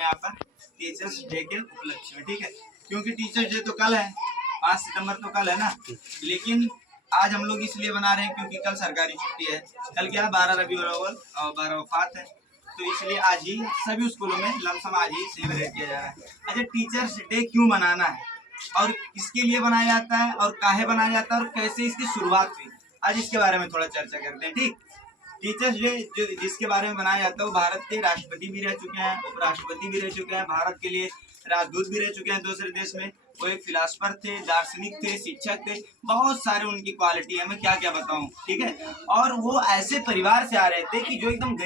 हैं यहाँ पर टीचर्स डे के उपलक्ष्य में, ठीक है। क्योंकि टीचर्स डे तो कल है, 5 सितंबर तो कल है ना, लेकिन आज हम लोग इसलिए बना रहे हैं क्योंकि कल सरकारी छुट्टी है। कल क्या है, 12 रबीउल अव्वल और 12 वफात है, तो इसलिए आज ही सभी स्कूलों में लमसम आज ही सेलिब्रेट किया जा रहा है। अच्छा, टीचर्स डे क्यों मनाना है और किसके लिए बनाया जाता है और काहे बनाया जाता है और कैसे इसकी शुरुआत हुई, आज इसके बारे में थोड़ा चर्चा करते हैं, ठीक। टीचर्स डे जो जिसके बारे में बनाया जाता है वो भारत के राष्ट्रपति भी रह चुके हैं, उपराष्ट्रपति भी रह चुके हैं, भारत के लिए राजदूत भी रह चुके हैं दूसरे देश में। वो एक फिलासफर थे, दार्शनिक थे, शिक्षक थे, बहुत सारे उनकी क्वालिटी है, मैं क्या क्या बताऊं, ठीक है। और वो ऐसे परिवार से आ रहे थे कि जो एकदम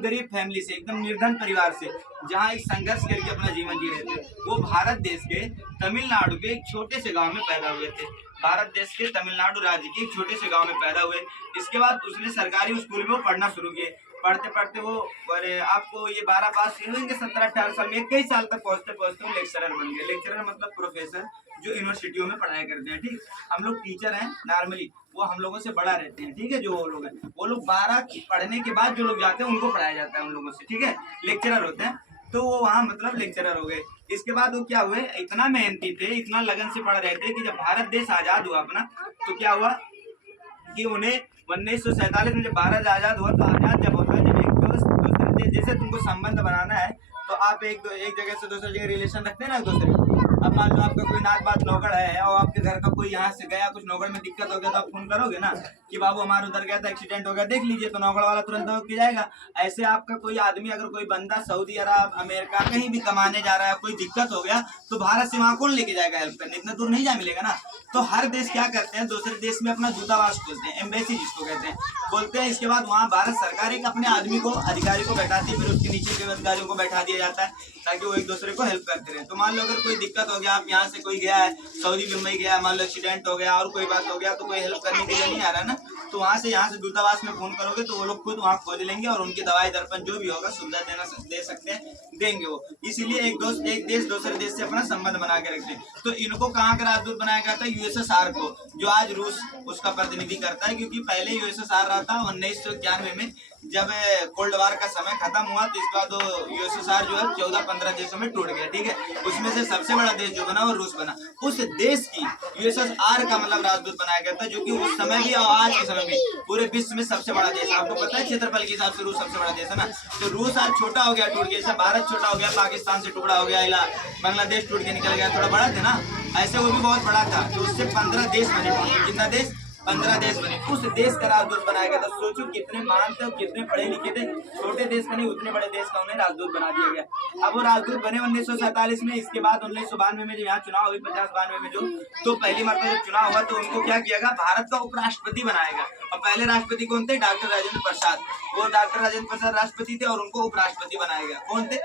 गरीब फैमिली से, एकदम निर्धन परिवार से, जहाँ एक संघर्ष करके अपना जीवन जी रहे थे। वो भारत देश के तमिलनाडु के एक छोटे से गांव में पैदा हुए थे, भारत देश के तमिलनाडु राज्य के एक छोटे से गांव में पैदा हुए। इसके बाद उसने सरकारी स्कूल में पढ़ना शुरू किए। पढ़ते पढ़ते वो आपको ये 12 पास होंगे, 17-18 साल में, कई साल तक पहुंचते पहुंचते वो लेक्चरर बन गए। लेक्चरर मतलब प्रोफेसर, जो यूनिवर्सिटियों में पढ़ाई करते हैं, ठीक। हम लोग टीचर हैं नॉर्मली, वो हम लोगों से बड़ा रहते हैं, ठीक है। जो वो लोग हैं, वो लोग 12 पढ़ने के बाद जो लोग जाते हैं उनको पढ़ाया जाता है उन लोगों से, ठीक है, लेक्चरर होते हैं। तो वो वहाँ मतलब लेक्चरर हो गए। इसके बाद वो क्या हुए, इतना मेहनती थे, इतना लगन से पढ़ रहे थे कि जब भारत देश आजाद हुआ अपना, तो क्या हुआ कि उन्हें 1947 में जब भारत आजाद हुआ, तो आजाद जब होता है, जब एक दूसरे देश, जैसे तुमको संबंध बनाना है तो आप एक जगह से दूसरी जगह रिलेशन रखते हैं ना एक दूसरे को। अब मान लो आपका कोई नात बात नौकड़ है और आपके घर का कोई यहाँ से गया, कुछ नौकड़ में दिक्कत हो गया, तो आप फोन करोगे ना कि बाबू हमारे उधर गया था, एक्सीडेंट हो गया, देख लीजिए, तो नौकड़ वाला तुरंत हो जाएगा। ऐसे आपका कोई आदमी, अगर कोई बंदा सऊदी अरब, अमेरिका कहीं भी कमाने जा रहा है, कोई दिक्कत हो गया, तो भारत से वहाँ कौन लेके जाएगा हेल्प करने, इतना दूर नहीं जा मिलेगा ना। तो हर देश क्या करते हैं, दूसरे देश में अपना दूतावास खोलते हैं, एम्बेसी जिसको कहते हैं, बोलते हैं। इसके बाद वहाँ भारत सरकार एक अपने आदमी को, अधिकारी को बैठाती है, फिर उसके नीचे के अधिकारियों को बैठा दिया जाता है ताकि वो एक दूसरे को हेल्प करते रहे। तो मान लो अगर कोई दिक्कत हो गया, आप यहाँ से कोई गया है सऊदी मुंबई गया, मान लो एक्सीडेंट हो गया और कोई बात हो गया, तो कोई हेल्प करने के लिए नहीं आ रहा ना, तो यहाँ से दूतावास में फोन करोगे तो वो लोग खुद वहाँ खोज लेंगे और उनकी दवाई दर्पण जो भी होगा सुविधा दे सकते हैं, देंगे वो। इसीलिए एक देश दूसरे देश से अपना संबंध बना के रखते हैं। तो इनको कहाँ का राजदूत बनाया गया था, यूएसएसआर को, जो आज रूस उसका प्रतिनिधि करता है। क्योंकि पहले यूएसएसआर रहा था 1991 में, जब कोल्ड वार का समय खत्म हुआ, तो इसके बाद यूएसएसआर जो है 14-15 देशों में टूट गया, ठीक है। उसमें से सबसे बड़ा देश जो बना वो रूस बना। उस देश की यूएसएसआर का मतलब राजदूत बनाया गया था, जो कि उस समय भी और आज के समय भी पूरे विश्व में सबसे बड़ा देश है। आपको पता है क्षेत्रफल के हिसाब से रूस सबसे बड़ा देश है ना। तो रूस आज छोटा हो गया, टूट गया, जैसे भारत छोटा हो गया, पाकिस्तान से टुकड़ा हो गया, बांग्लादेश टूट के निकल गया, थोड़ा बड़ा था ना, ऐसे वो भी बहुत बड़ा था। तो उससे 15 देश बने, कितना देश, 15 देश बने। उस देश का राजदूत बनाया गया था। सोचो कितने महान थे और कितने पढ़े लिखे थे, छोटे देश का नहीं, उतने बड़े देश का उन्हें राजदूत बना दिया गया। अब वो राजदूत बने 1947 में। इसके बाद 1992 में जब यहाँ चुनाव हुई, 50-92 में जो, तो पहली मरतबा जब चुनाव हुआ तो उनको क्या किया गया, भारत का उपराष्ट्रपति बनाएगा। और पहले राष्ट्रपति कौन थे, डॉक्टर राजेंद्र प्रसाद। वो डॉक्टर राजेंद्र प्रसाद राष्ट्रपति थे और उनको उपराष्ट्रपति बनाया गया। कौन थे,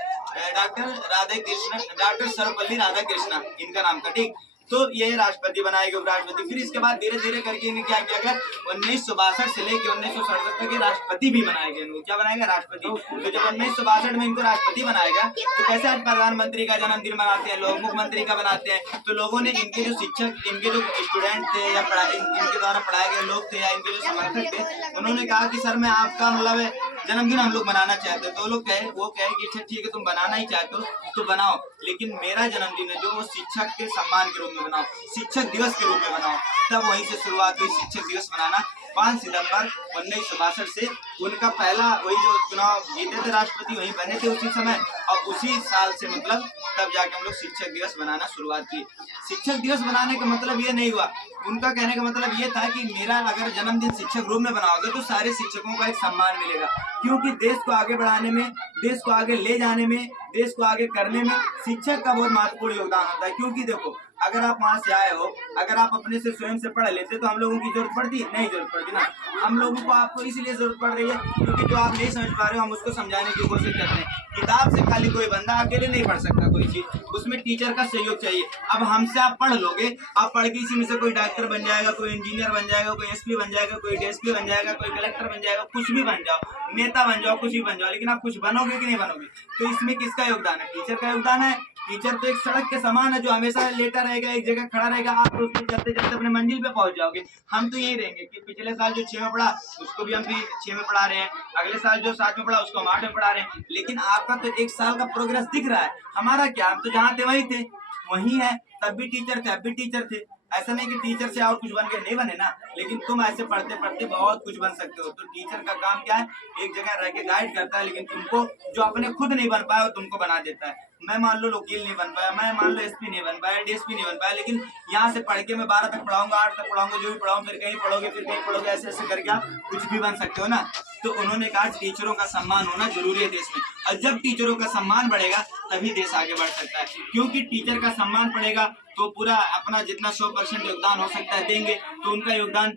डॉक्टर सर्वपल्ली राधाकृष्णन इनका नाम था, ठीक। तो ये राष्ट्रपति बनाएगा, उपराष्ट्रपति। फिर इसके बाद धीरे धीरे करके इन्हें क्या किया गया, 1962 से लेकर 1967 तक ये राष्ट्रपति भी बनाएगा। इनको क्या बनाएगा, राष्ट्रपति। तो जब 1962 में इनको राष्ट्रपति बनाएगा, तो कैसे आज प्रधानमंत्री का जन्मदिन मनाते हैं लोग, मुख्यमंत्री का बनाते हैं, तो लोगों ने इनके जो शिक्षक, इनके जो स्टूडेंट थे या इनके द्वारा पढ़ाए गए लोग थे या इनके जो समर्थक थे, उन्होंने कहा कि सर मैं आपका मतलब जन्मदिन हम लोग मनाना चाहते हैं। तो वो कहे कि ठीक है, तुम बनाना ही चाहते हो तो बनाओ, लेकिन मेरा जन्मदिन है जो वो शिक्षक के सम्मान के रूप में बनाओ, शिक्षक दिवस के रूप में बनाओ। तब वहीं से शुरुआत हुई शिक्षक दिवस मनाना। 5 सितंबर 1962 से उनका पहला, वही जो चुनाव जीते थे राष्ट्रपति, वही बने थे उसी समय, और उसी साल से मतलब तब जाके हम लोग शिक्षक दिवस मनाना शुरुआत की। शिक्षक दिवस मनाने का मतलब ये नहीं हुआ, उनका कहने का मतलब ये था कि मेरा अगर जन्मदिन शिक्षक रूप में बनाओगे तो सारे शिक्षकों का एक सम्मान मिलेगा। क्योंकि देश को आगे बढ़ाने में, देश को आगे ले जाने में, देश को आगे करने में शिक्षक का बहुत महत्वपूर्ण योगदान होता है। क्योंकि देखो, अगर आप वहाँ से आए हो, अगर आप अपने से स्वयं से पढ़ लेते तो हम लोगों की जरूरत पड़ती नहीं, जरूरत पड़ती ना। हम लोगों को आपको इसलिए जरूरत पड़ रही है क्योंकि जो आप नहीं समझ पा रहे हो हम उसको समझाने की कोशिश करते हैं। किताब से खाली कोई बंदा अकेले नहीं पढ़ सकता कोई चीज, उसमें टीचर का सहयोग चाहिए। अब हमसे आप पढ़ लोगे, आप पढ़ के इसी में से कोई डॉक्टर बन जाएगा, कोई इंजीनियर बन जाएगा, कोई एसपी बन जाएगा, कोई डीएसपी बन जाएगा, कोई कलेक्टर बन जाएगा, कुछ भी बन जाओ, नेता बन जाओ, कुछ भी बन जाओ, लेकिन आप कुछ बनोगे कि नहीं बनोगे। तो इसमें किसका योगदान है, टीचर का योगदान है। टीचर तो एक सड़क के समान है जो हमेशा लेटा रहेगा, एक जगह खड़ा रहेगा, आप तो उसको चलते चलते अपने मंजिल पे पहुंच जाओगे। हम तो यही रहेंगे कि पिछले साल जो 6 में पढ़ा उसको भी हम भी 6 में पढ़ा रहे हैं, अगले साल जो 7 में पढ़ा उसको हम 8 में पढ़ा रहे हैं, लेकिन आपका तो एक साल का प्रोग्रेस दिख रहा है। हमारा क्या, हम तो जहाँ थे वही थे, वही है, तब भी टीचर थे अब भी टीचर थे। ऐसा नहीं कि टीचर से और कुछ बन गए, नहीं बने ना, लेकिन तुम ऐसे पढ़ते पढ़ते बहुत कुछ बन सकते हो। तो टीचर का काम क्या है, एक जगह रह के गाइड करता है, लेकिन तुमको जो अपने खुद नहीं बन पाया वो तुमको बना देता है। मैं मान लो वकील नहीं बन पाया, मैं मान लो एसपी नहीं बन पाया, डीएसपी नहीं बन पाया, लेकिन यहाँ से पढ़ के मैं 12 तक पढ़ाऊंगा, 8 तक पढ़ाऊंगा, जो भी पढ़ाऊंगा, फिर कहीं पढ़ोगे, फिर कहीं पढ़ोगे, ऐसे ऐसे करके आप कुछ भी बन सकते हो ना। तो उन्होंने कहा टीचरों का सम्मान होना जरूरी है देश में, और जब टीचरों का सम्मान बढ़ेगा तभी देश आगे बढ़ सकता है। क्योंकि टीचर का सम्मान बढ़ेगा तो पूरा अपना जितना 100% योगदान हो सकता है देंगे, तो उनका योगदान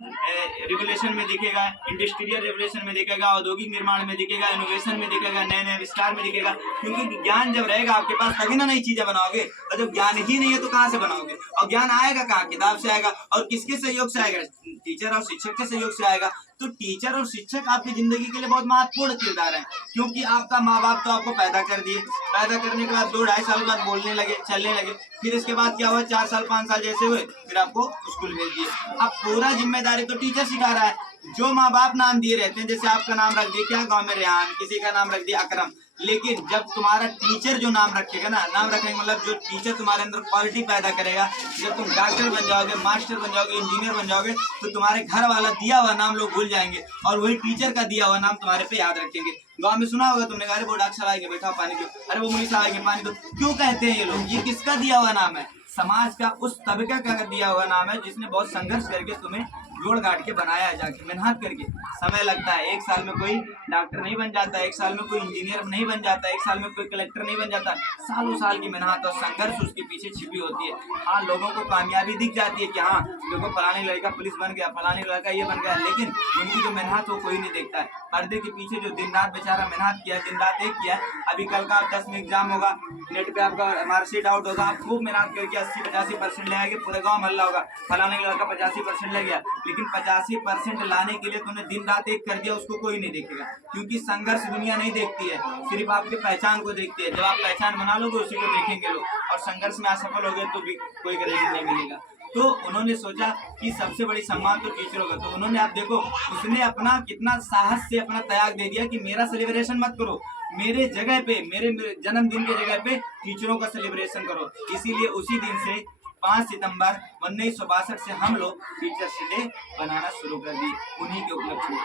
रेगुलेशन में दिखेगा, इंडस्ट्रियल रेगुलेशन में दिखेगा, औद्योगिक निर्माण में दिखेगा, इनोवेशन में दिखेगा, नए नए आविष्कार में दिखेगा। क्योंकि ज्ञान जब रहेगा आपके पास तभी ना नई चीजें बनाओगे, और जब ज्ञान ही नहीं है तो कहाँ से बनाओगे? और ज्ञान आएगा कहाँ? किताब से आएगा। और किसके सहयोग से आएगा? टीचर और शिक्षक के सहयोग से आएगा। तो टीचर और शिक्षक आपकी जिंदगी के लिए बहुत महत्वपूर्ण किरदार है, क्योंकि आपका माँ बाप तो आपको पैदा कर दिए, पैदा करने के बाद 2-2.5 साल बाद बोलने लगे, चलने लगे, फिर इसके बाद क्या हुआ, 4 साल 5 साल जैसे हुए, फिर आपको स्कूल भेज दिए। अब पूरा जिम्मेदारी तो टीचर सिखा रहा है। जो माँ बाप नाम दिए रहते हैं, जैसे आपका नाम रख दिया क्या गाँव में रेहान, किसी का नाम रख दिया अकरम, लेकिन जब तुम्हारा टीचर जो नाम रखेगा ना, नाम रखने का मतलब जो टीचर तुम्हारे अंदर क्वालिटी पैदा करेगा, जब तुम डॉक्टर बन जाओगे, मास्टर बन जाओगे, इंजीनियर बन जाओगे, तो तुम्हारे घर वाला दिया हुआ नाम लोग भूल जाएंगे और वही टीचर का दिया हुआ नाम तुम्हारे पे याद रखेंगे। गांव में सुना होगा तुमने, अरे वो डॉक्टर साहब आएंगे, बैठा पानी दो, अरे वो मुनीस साहब आएंगे, पानी दो। क्यों कहते हैं ये लोग? ये किसका दिया हुआ नाम है? समाज का, उस तबका का दिया हुआ नाम है जिसने बहुत संघर्ष करके तुम्हें जोड़ गाड़ के बनाया है, जाके मेहनत करके। समय लगता है, एक साल में कोई डॉक्टर नहीं बन जाता, एक साल में कोई इंजीनियर नहीं बन जाता, एक साल में कोई कलेक्टर नहीं बन जाता। सालों साल की मेहनत और संघर्ष उसके पीछे छिपी होती है। हाँ, लोगों को कामयाबी दिख जाती है कि हाँ देखो फलाने लड़का पुलिस बन गया, फलाने लड़का ये बन गया, लेकिन उनकी जो मेहनत वो कोई नहीं देखता है। पर्दे के पीछे जो दिन रात बेचारा मेहनत किया, दिन रात एक किया। अभी कल का 10 में एग्जाम होगा, नेट पे आपका मार्कशीट आउट होगा, आप खूब मेहनत करके 80-85% ले आएंगे, पूरे गाँव हल्ला होगा, फलाने लड़का 85% ले गया, लेकिन 85% लाने के लिए तुमने दिन रात एक कर दिया, उसको कोई नहीं देखेगा। क्योंकि संघर्ष दुनिया नहीं देखती है, सिर्फ आपकी पहचान को देखती है। जब आप पहचान बना लोगे उसी को देखेंगे लोग, और संघर्ष में असफल हो गए तो भी कोई क्रेडिट नहीं मिलेगा। तो उन्होंने सोचा कि सबसे बड़ी सम्मान तो टीचरों का, तो उन्होंने, आप देखो उसने अपना कितना साहस से अपना त्याग दे दिया कि मेरा सेलिब्रेशन मत करो, मेरे जगह पे, मेरे जन्मदिन के जगह पे टीचरों का सेलिब्रेशन करो। इसीलिए उसी दिन से 5 सितंबर 1962 से हम लोग टीचर्स डे बनाना शुरू कर दी, उन्हीं के उपलक्ष्य में।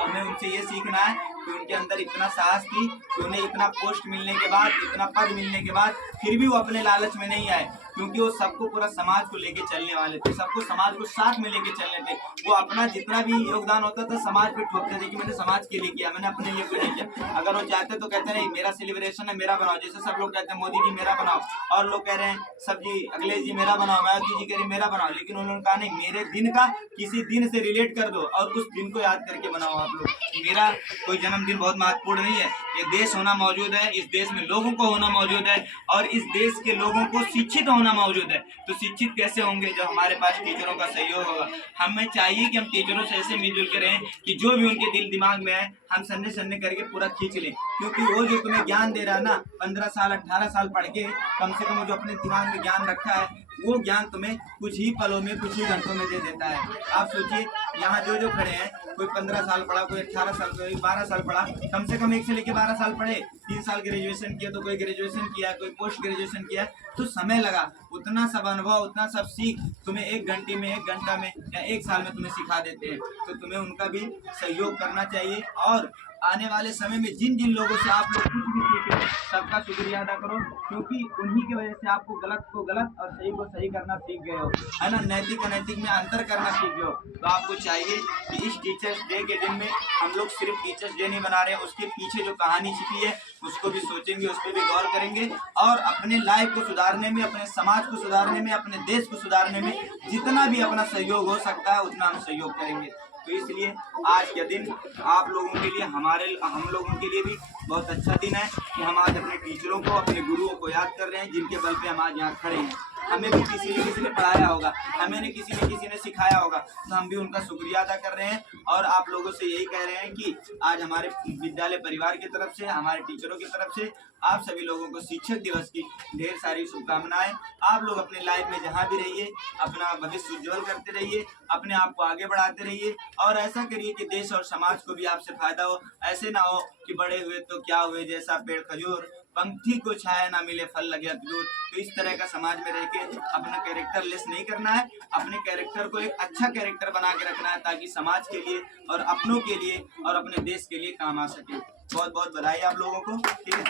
हमें उनसे ये सीखना है कि उनके अंदर इतना साहस थी कि उन्हें इतना पोस्ट मिलने के बाद, इतना पद मिलने के बाद फिर भी वो अपने लालच में नहीं आए, क्योंकि वो सबको, पूरा समाज को लेके चलने वाले थे, सबको समाज को साथ में लेके चलने थे। वो अपना जितना भी योगदान होता था समाज पे ठोकते थे कि मैंने समाज के लिए किया, मैंने अपने लिए कुछ नहीं किया। अगर वो चाहते तो कहते नहीं मेरा सेलिब्रेशन है, मेरा बनाओ, जैसे सब लोग कहते हैं मोदी जी मेरा बनाओ, और लोग कह रहे हैं सब जी अखिलेश जी मेरा बनाओ, मायावती जी कह रही मेरा बनाओ, लेकिन उन्होंने कहा नहीं, मेरे दिन का किसी दिन से रिलेट कर दो और उस दिन को याद करके बनाओ आप लोग। मेरा कोई जन्मदिन बहुत महत्वपूर्ण नहीं है, ये देश होना मौजूद है, इस देश में लोगों को होना मौजूद है, और इस देश के लोगों को शिक्षित होना मौजूद है। तो शिक्षित कैसे होंगे? जब हमारे पास टीचरों का सहयोग होगा। हमें चाहिए कि हम टीचरों से ऐसे मिलजुल के रहें कि जो भी उनके दिल दिमाग में है हम सन्ने सन्ने करके पूरा खींच लें, क्योंकि वो जो तुम्हें ज्ञान दे रहा है ना, 15 साल 18 साल पढ़ के कम से कम जो अपने दिमाग में ज्ञान रखा है, वो ज्ञान तुम्हें कुछ ही पलों में, कुछ ही घंटों में दे देता है। आप सोचिए यहाँ जो खड़े हैं, कोई 15 साल पढ़ा, कोई 18 साल, कोई 12 साल पढ़ा, कम से कम 1 से लेके 12 साल पढ़े, 3 साल ग्रेजुएशन किया, तो कोई ग्रेजुएशन किया, कोई पोस्ट ग्रेजुएशन किया, तो समय लगा। उतना सब अनुभव, उतना सब सीख तुम्हें 1 घंटे में, 1 घंटा में या 1 साल में तुम्हें सिखा देते हैं। तो तुम्हें उनका भी सहयोग करना चाहिए, और आने वाले समय में जिन जिन लोगों से आप लोग कुछ भी सीखे सबका शुक्रिया अदा करो, क्योंकि उन्हीं की वजह से आपको गलत को गलत और सही को सही करना सीख गए हो, है ना, नैतिक अनैतिक में अंतर करना सीख गए हो। तो आपको चाहिए कि इस टीचर्स डे के दिन में हम लोग सिर्फ टीचर्स डे नहीं बना रहे हैं, उसके पीछे जो कहानी छिपी है उसको भी सोचेंगे, उस पर भी गौर करेंगे, और अपने लाइफ को सुधारने में, अपने समाज को सुधारने में, अपने देश को सुधारने में जितना भी अपना सहयोग हो सकता है उतना हम सहयोग करेंगे। तो इसलिए आज का दिन आप लोगों के लिए, हम लोगों के लिए भी बहुत अच्छा दिन है कि हम आज अपने टीचरों को, अपने गुरुओं को याद कर रहे हैं, जिनके बल पे हम आज यहाँ खड़े हैं। हमें भी किसी ने पढ़ाया होगा, हमें ने किसी ने सिखाया होगा, तो हम भी उनका शुक्रिया अदा कर रहे हैं। और आप लोगों से यही कह रहे हैं कि आज हमारे विद्यालय परिवार की तरफ से, हमारे टीचरों की तरफ से आप सभी लोगों को शिक्षक दिवस की ढेर सारी शुभकामनाएं। आप लोग अपने लाइफ में जहां भी रहिए, अपना भविष्य उज्जवल करते रहिए, अपने आप को आगे बढ़ाते रहिए और ऐसा करिए कि देश और समाज को भी आपसे फायदा हो। ऐसे ना हो कि बड़े हुए तो क्या हुए, जैसा पेड़ खजूर, पंक्ति को छाया ना मिले फल लगे दूर। तो इस तरह का समाज में रह के अपना कैरेक्टर लेस नहीं करना है, अपने कैरेक्टर को एक अच्छा कैरेक्टर बना के रखना है ताकि समाज के लिए और अपनों के लिए और अपने देश के लिए काम आ सके। बहुत बहुत बधाई आप लोगों को। ठीक है।